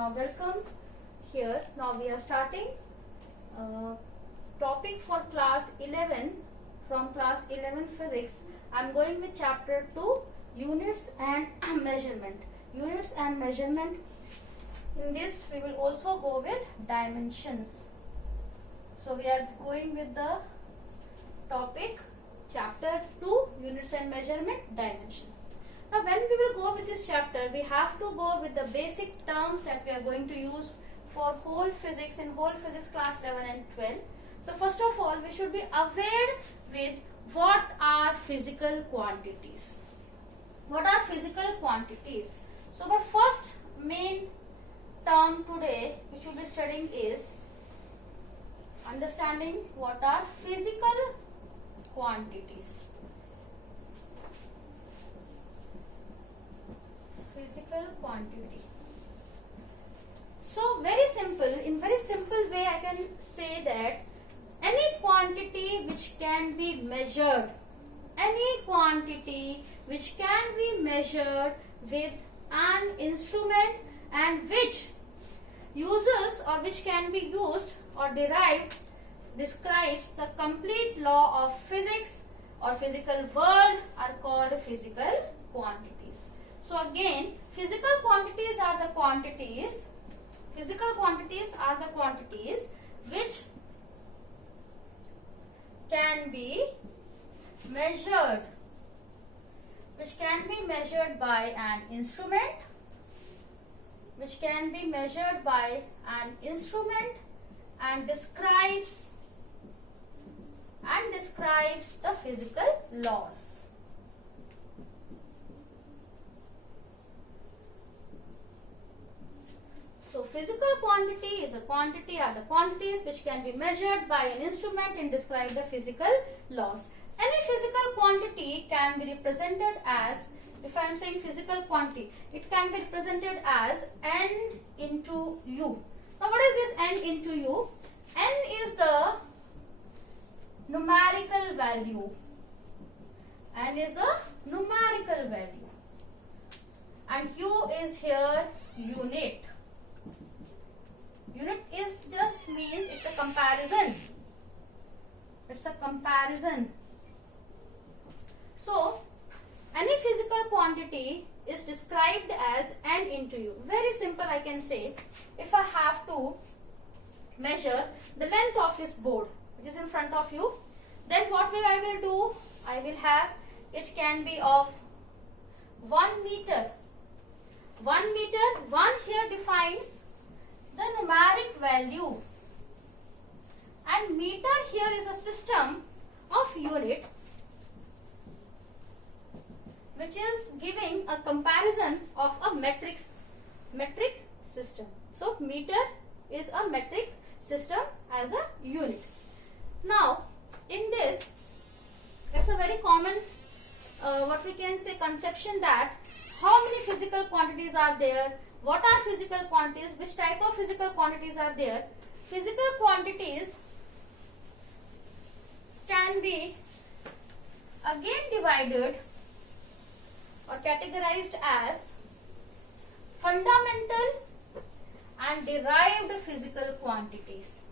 Now welcome here. Now we are starting topic for class 11 from class 11 physics. I am going with chapter 2 units and measurement. Units and measurement. In this we will also go with dimensions. So we are going with the topic chapter 2 units and measurement dimensions. Now when we will go with this chapter, we have to go with the basic terms that we are going to use for whole physics in whole physics class 11 and 12. So first of all, we should be aware with what are physical quantities. What are physical quantities? So the first main term today which we will be studying is understanding what are physical quantities. Physical quantity. So very simple, in very simple way I can say that any quantity which can be measured, any quantity which can be measured with an instrument and which uses or which can be used or derived describes the complete law of physics or physical world are called physical quantities. So again, physical quantities are the quantities which can be measured, by an instrument, and describes the physical laws. So physical quantity are the quantities which can be measured by an instrument and describe the physical laws. Any physical quantity can be represented as, if I am saying physical quantity, it can be represented as n into u. Now what is this n into u? N is the numerical value. And u is here unit. Unit is just means it's a comparison. So any physical quantity is described as n into u. Very simple, I can say, if I have to measure the length of this board which is in front of you, then what I will do, I will have, it can be of 1 meter. 1 here defines the numeric value, and meter here is a system of unit which is giving a comparison of a metric system. So meter is a metric system as a unit. Now in this, it's a very common what we can say conception that how many physical quantities are there, what are physical quantities, which type of physical quantities are there. Physical quantities can be again divided or categorized as fundamental and derived physical quantities.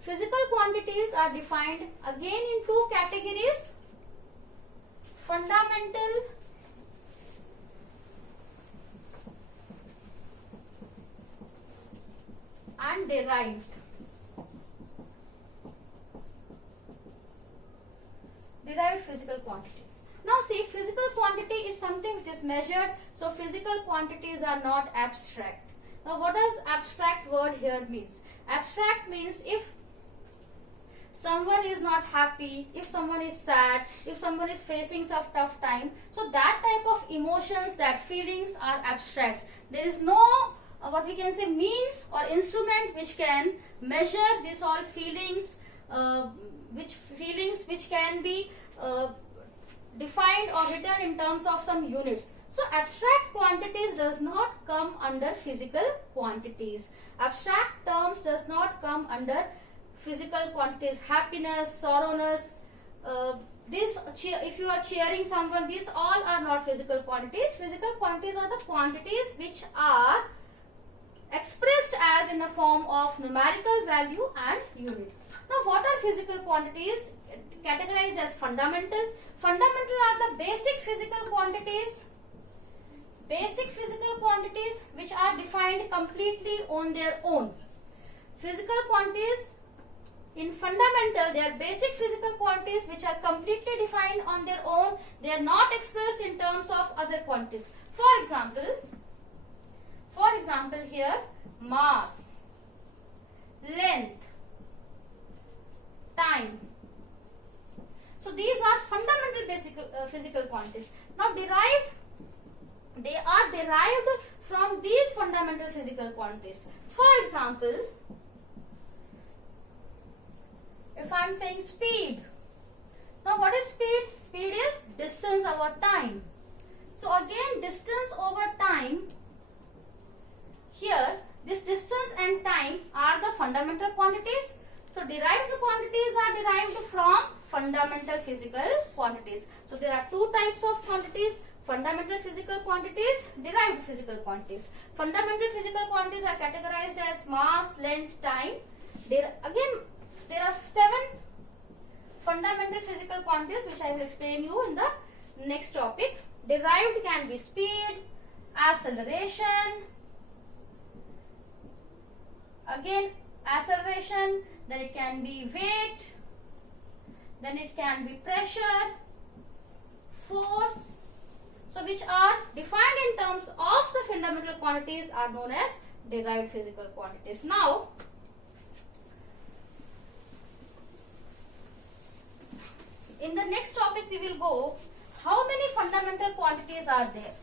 Physical quantities are defined again in two categories: fundamental and derived. Derived physical quantity. Now see, physical quantity is something which is measured, so physical quantities are not abstract. Now what does abstract word here means? Abstract means if someone is not happy, if someone is sad, if someone is facing some tough time, so that type of emotions, that feelings are abstract. There is no what we can say means or instrument which can measure these all feelings, which can be defined or written in terms of some units. So abstract quantities does not come under physical quantities. Abstract terms does not come under physical quantities. Happiness, sorrowness, if you are cheering someone, these all are not physical quantities. Physical quantities are the quantities which are expressed as in the form of numerical value and unit. Now, what are physical quantities? Categorized as fundamental. Fundamental are the basic physical quantities. Basic physical quantities which are defined completely on their own. Physical quantities in fundamental, they are basic physical quantities which are completely defined on their own. They are not expressed in terms of other quantities. For example here, mass, length, time. So these are fundamental basic physical quantities. Now they are derived from these fundamental physical quantities. For example, if I am saying speed, now what is speed? Speed is distance over time. So again, distance over time, here this distance and time are the fundamental quantities. So derived quantities are derived from fundamental physical quantities. So there are two types of quantities: fundamental physical quantities, derived physical quantities. Fundamental physical quantities are categorized as mass, length, time. There are 7 fundamental physical quantities which I will explain you in the next topic. Derived can be speed, acceleration, again acceleration, then it can be weight, then it can be pressure, force. So which are defined in terms of the fundamental quantities are known as derived physical quantities. Now, in the next topic we will go, how many fundamental quantities are there?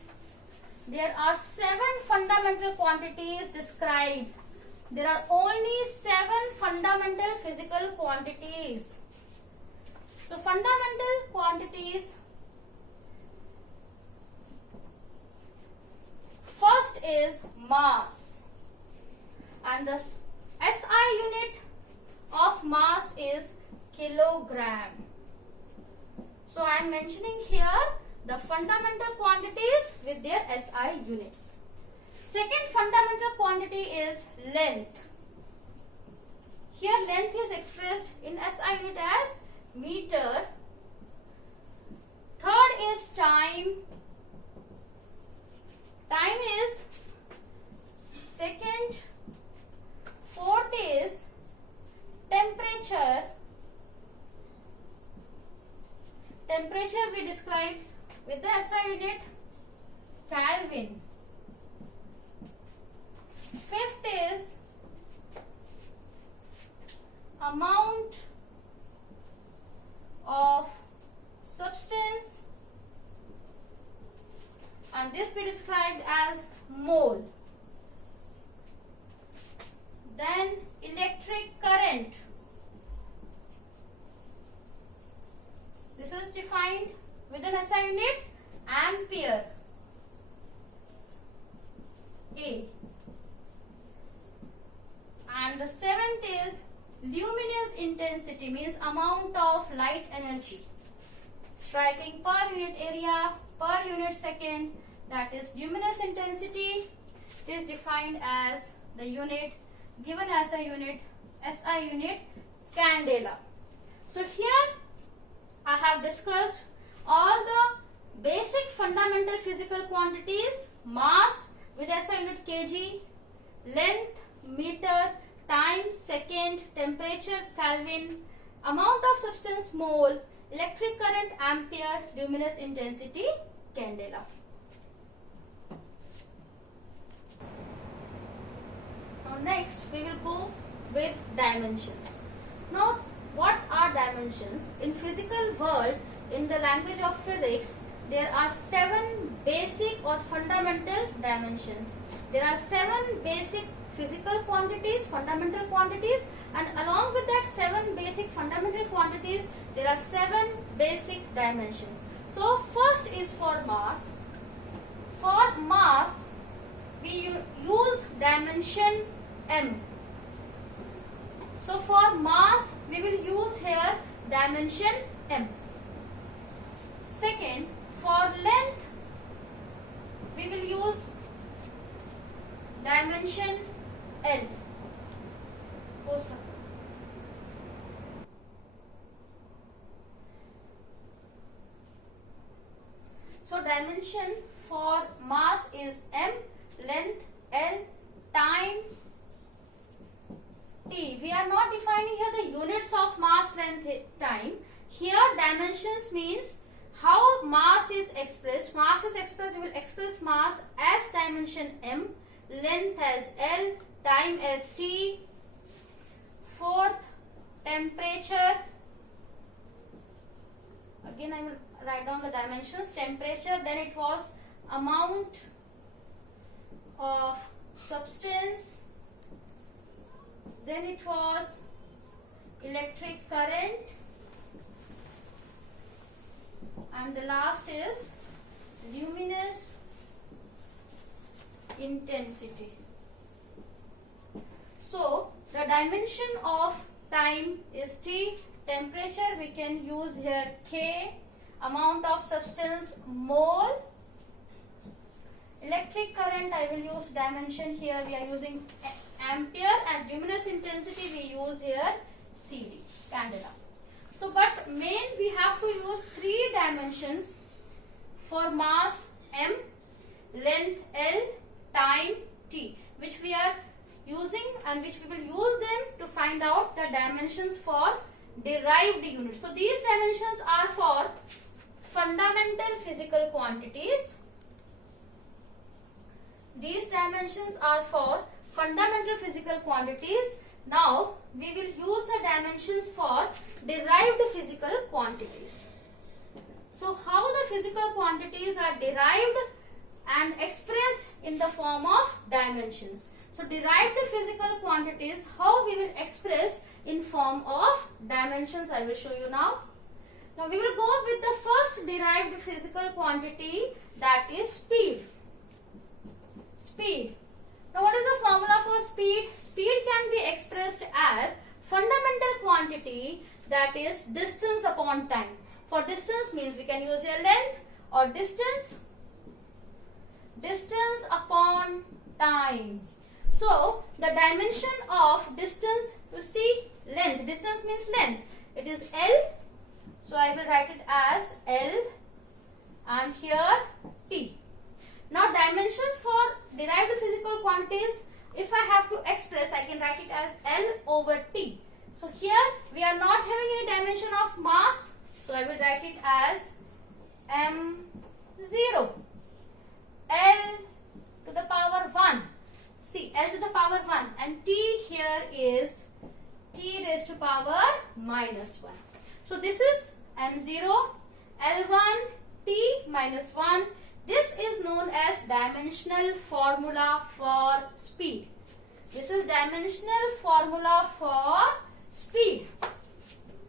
There are 7 fundamental quantities described. There are only 7 fundamental physical quantities. So fundamental quantities, first is mass, and the SI unit of mass is kilogram. So I am mentioning here the fundamental quantities with their SI units. Second fundamental quantity is length. Here length is expressed in SI unit as meter. Third is time. Time is second. Fourth is temperature. Temperature we describe with the SI unit Kelvin. Fifth is amount of substance, and this we described as mole. Then electric current. This is defined with an SI unit ampere. A. And the 7th is luminous intensity, means amount of light energy striking per unit area per unit second, that is luminous intensity. It is defined as the unit, given as the unit SI unit candela. So here I have discussed all the basic fundamental physical quantities: mass with SI unit kg, length meter, time second, temperature Kelvin, amount of substance mole, electric current ampere, luminous intensity candela. Now next we will go with dimensions. Now what are dimensions? In physical world, in the language of physics, there are 7 basic or fundamental dimensions. There are 7 basic physical quantities, fundamental quantities, and along with that 7 basic fundamental quantities, there are 7 basic dimensions. So first is for mass. For mass, we use dimension m. So for mass, we will use here dimension m. Second, for length we will use dimension L. So dimension for mass is m, length L, time T. We are not defining here the units of mass, length, time. Here dimensions means how mass is expressed. Mass is expressed, we will express mass as dimension m, length as L, time as T. Fourth, temperature. Again I will write down the dimensions. Temperature, then it was amount of substance, then it was electric current, and the last is luminous intensity. So the dimension of time is T, temperature we can use here K, amount of substance mole, electric current I will use dimension here, we are using ampere, and luminous intensity we use here CD, candela. So but main we have to use 3 dimensions for mass m, length L, time T, which we are using and which we will use them to find out the dimensions for derived units. So these dimensions are for fundamental physical quantities. These dimensions are for fundamental physical quantities. Now we will use the dimensions for derived physical quantities. So how the physical quantities are derived and expressed in the form of dimensions. So derived physical quantities, how we will express in form of dimensions, I will show you now. Now we will go with the first derived physical quantity, that is speed. Speed. Now what is the formula for speed? Speed can be expressed as fundamental quantity, that is distance upon time. For distance means we can use your length or distance upon time. So the dimension of distance, you see length, distance means length, it is L. So I will write it as L and here T. Now dimensions for derived physical quantities, if I have to express, I can write it as L over T. So here we are not having any dimension of mass, so I will write it as m0, L to the power 1. See, L to the power 1, and T here is T raised to power minus 1. So this is m0, L1, T minus 1. This is known as dimensional formula for speed. This is dimensional formula for speed.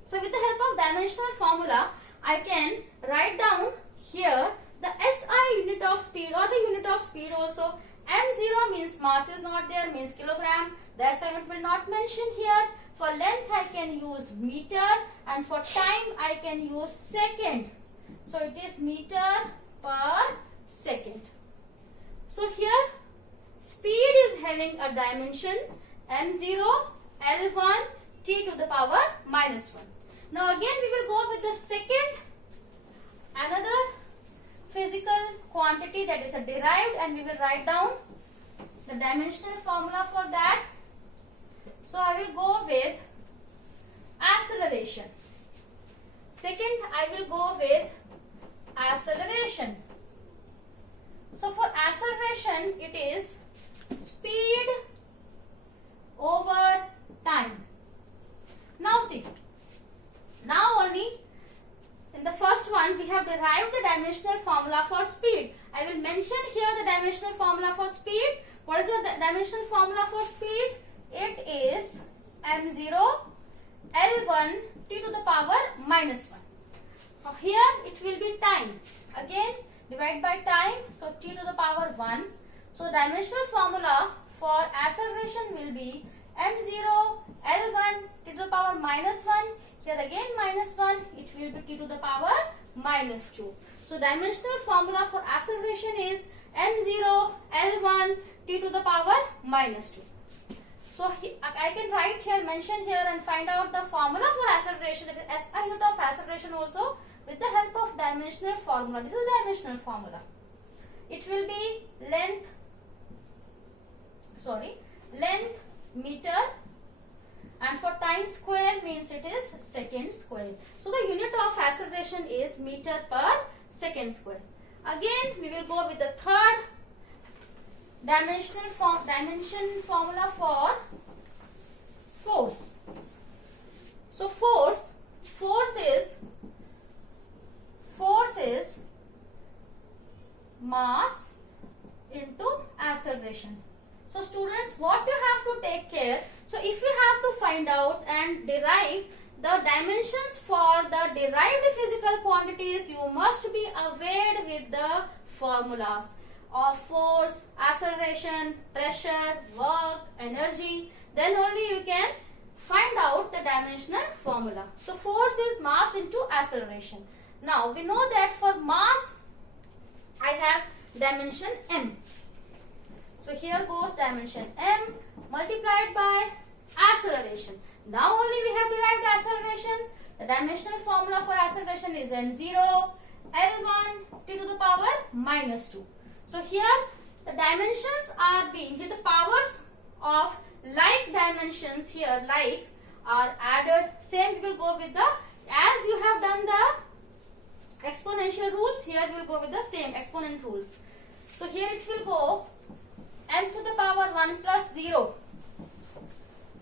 So with the help of dimensional formula, I can write down here the SI unit of speed or the unit of speed also. M0 means mass is not there, means kilogram. The SI unit will not mention here. For length I can use meter, and for time I can use second. So it is meter per second. So here speed is having a dimension m0, L1, T to the power minus 1. Now again we will go with the second, another physical quantity, that is a derived, and we will write down the dimensional formula for that. So I will go with acceleration. Second, I will go with acceleration. So for acceleration, it is speed over time. Now see, now only in the first one we have derived the dimensional formula for speed. I will mention here the dimensional formula for speed. What is the dimensional formula for speed? It is m0, L1, T to the power minus 1. Now here it will be time. Again divide by time, so T to the power 1. So dimensional formula for acceleration will be m0, L1, T to the power minus 1. Here again minus 1, it will be t to the power minus 2. So dimensional formula for acceleration is m0 L1 t to the power minus 2. So I can write here, mention here and find out the formula for acceleration, that is SI unit of acceleration also with the help of dimensional formula. This is dimensional formula. It will be length meter, and for time square means it is second square. So the unit of acceleration is meter per second square. Again we will go with the third dimension formula for force. So force is mass into acceleration. So students, what you have to take care, so if you have to find out and derive the dimensions for the derived physical quantities, you must be aware with the formulas of force, acceleration, pressure, work, energy. Then only you can find out the dimensional formula. So force is mass into acceleration. Now we know that for mass I have dimension m. So here goes dimension m multiplied by acceleration. Now only we have derived acceleration. The dimensional formula for acceleration is m0 L1 t to the power minus 2. So here the dimensions are being, here the powers of like dimensions here like are added. Same we will go with the, as you have done the exponential rules, here we will go with the same exponent rule. So here it will go m to the power 1 plus 0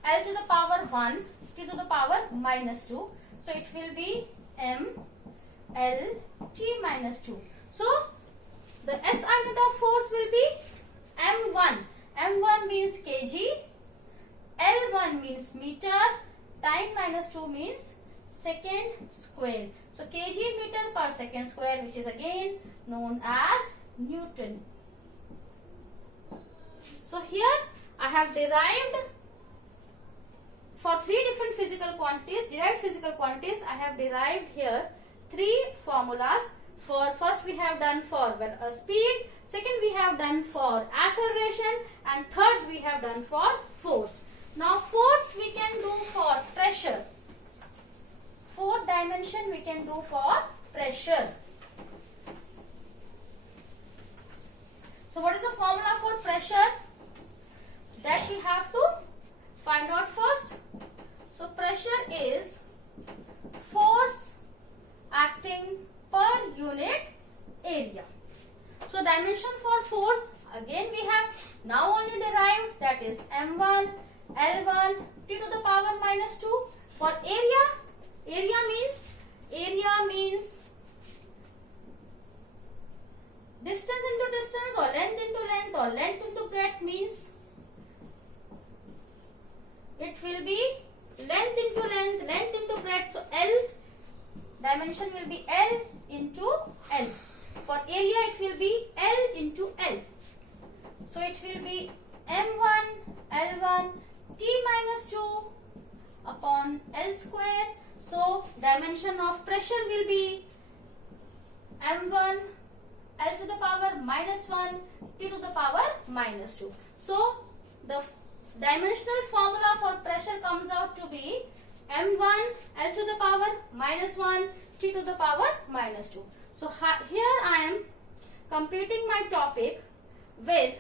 L to the power 1 t to the power minus 2. So it will be m L t minus 2. So the SI unit of force will be m1. m1 means kg, L1 means meter, time minus 2 means second square. So kg meter per second square, which is again known as Newton. So here I have derived for three different physical quantities, derived physical quantities, I have derived here three formulas. For first we have done for speed, second we have done for acceleration, and third we have done for force. Now fourth we can do for pressure. Fourth dimension we can do for pressure. So what is the formula for pressure? That we have to find out first. So pressure is force acting per unit area. So dimension for force, again we have now only derived, that is m1 L1 t to the power minus 2. For area means distance into distance or length into length or length into breadth, means it will be length into length, length into breadth. So L dimension will be L into L. For area it will be L into L. So it will be m1 L1 t minus 2 upon L square. So dimension of pressure will be m1 L to the power minus 1 t to the power minus 2. So the dimensional formula for pressure comes out to be m1 L to the power minus 1 t to the power minus 2. So here I am completing my topic with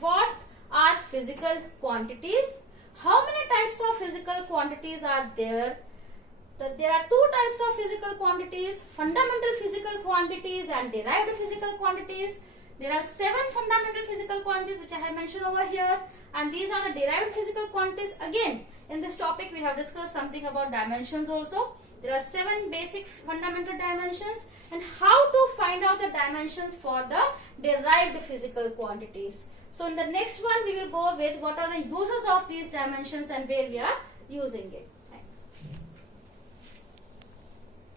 what are physical quantities. How many types of physical quantities are there? There are two types of physical quantities: fundamental physical quantities and derived physical quantities. There are 7 fundamental physical quantities which I have mentioned over here, and these are the derived physical quantities. Again, in this topic we have discussed something about dimensions also. There are 7 basic fundamental dimensions, and how to find out the dimensions for the derived physical quantities. So in the next one we will go with what are the uses of these dimensions and where we are using it.